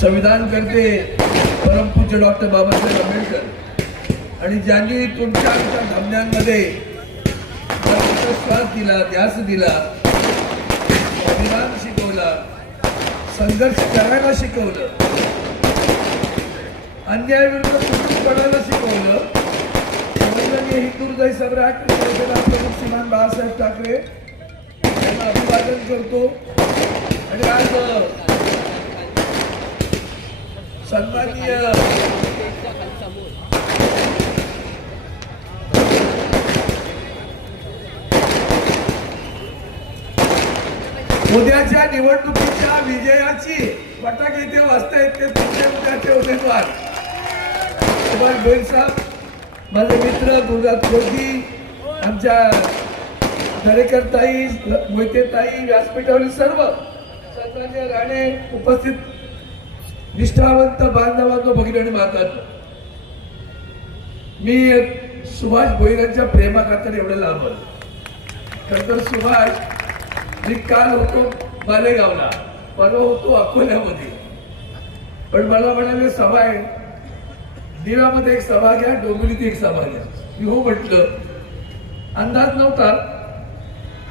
संविधान करते परमपूज्य डॉक्टर बाबासाहेब आंबेडकर. आणि ज्यांनी तुमच्या आमच्या धमन्यांमध्ये श्वास दिला ध्यास दिला संविधान शिकवला संघर्ष करायला शिकवलं अन्यायाविरुद्ध कुठून शिकवलं माननीय हिंदू सम्राट प्रमुख श्रीमान बाळासाहेब ठाकरे यांना अभिवादन करतो. आणि आज सन्माननीय. उद्याच्या निवडणुकीच्या विजयाची पटाक इथे वाजता येते तुमचे उद्याचे उमेदवार. सुभाष भोईर साहेब माझे मित्र गुरुदास खोजी आमच्या दरेकर ताई मोहिते ताई व्यासपीठावरील सर्व सन्मान्य राणे उपस्थित निष्ठावंत बांधवांनो भगिनी आणि मातांनो मी सुभाष भोईरांच्या प्रेमाखातर एवढं लांब आलो. तर सुभाष मी काल होतो मालेगावला परवा होतो अकोल्यामध्ये. पण मला म्हणाले सभा आहे. दिव्यामध्ये एक सभा घ्या डोंबिवलीत एक सभा घ्या. मी हो म्हटलं अंदाज नव्हता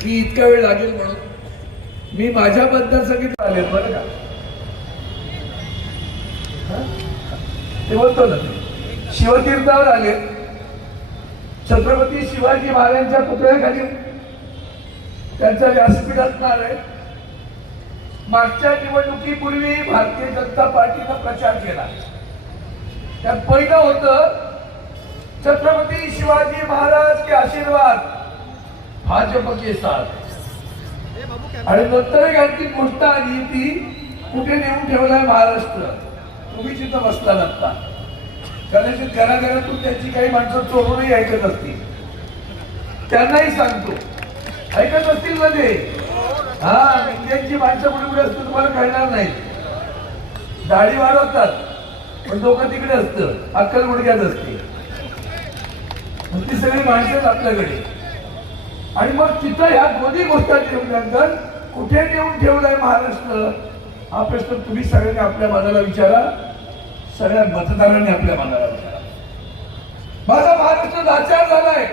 की इतका वेळ लागेल म्हणून. मी माझ्याबद्दल मतदारसंघात आले बरं का. ते बोलतो ना. शिवतीर्थावर आले. छत्रपती शिवाजी महाराजांच्या पुतळ्याखाली. त्यांचा व्यासपीठात आहे. मागच्या निवडणुकीपूर्वी भारतीय जनता पार्टीनं प्रचार केला. त्यात पहिलं होतं छत्रपती शिवाजी महाराज के आशीर्वाद भाजप के साथ. आणि नंतर आणखी गोष्ट आली ती कुठे नेऊन ठेवलाय महाराष्ट्र. तुम्ही तिथं बसला नसता. कदाचित घराघरातून त्याची काही माणसं चोरूनही ऐकत असतील. त्यांनाही सांगतो. ऐकत असतील मध्ये हा इंडियनची माणसं कुठे कुठे असतात तुम्हाला कळणार नाही. दाढी वाढवतात पण लोक तिकडे असतं अक्कल गुडघ्यात असते. मग ती सगळी माणसं आपल्याकडे. आणि मग तिथं ह्या दोन्ही गोष्टी ठेवल्यानंतर कुठे नेऊन ठेवलंय महाराष्ट्र? हा प्रश्न तुम्ही सगळ्यांनी आपल्या मनाला विचारा. सगळ्या मतदारांनी आपल्या मनाला विचारा. माझा महाराष्ट्र लाचार झालाय.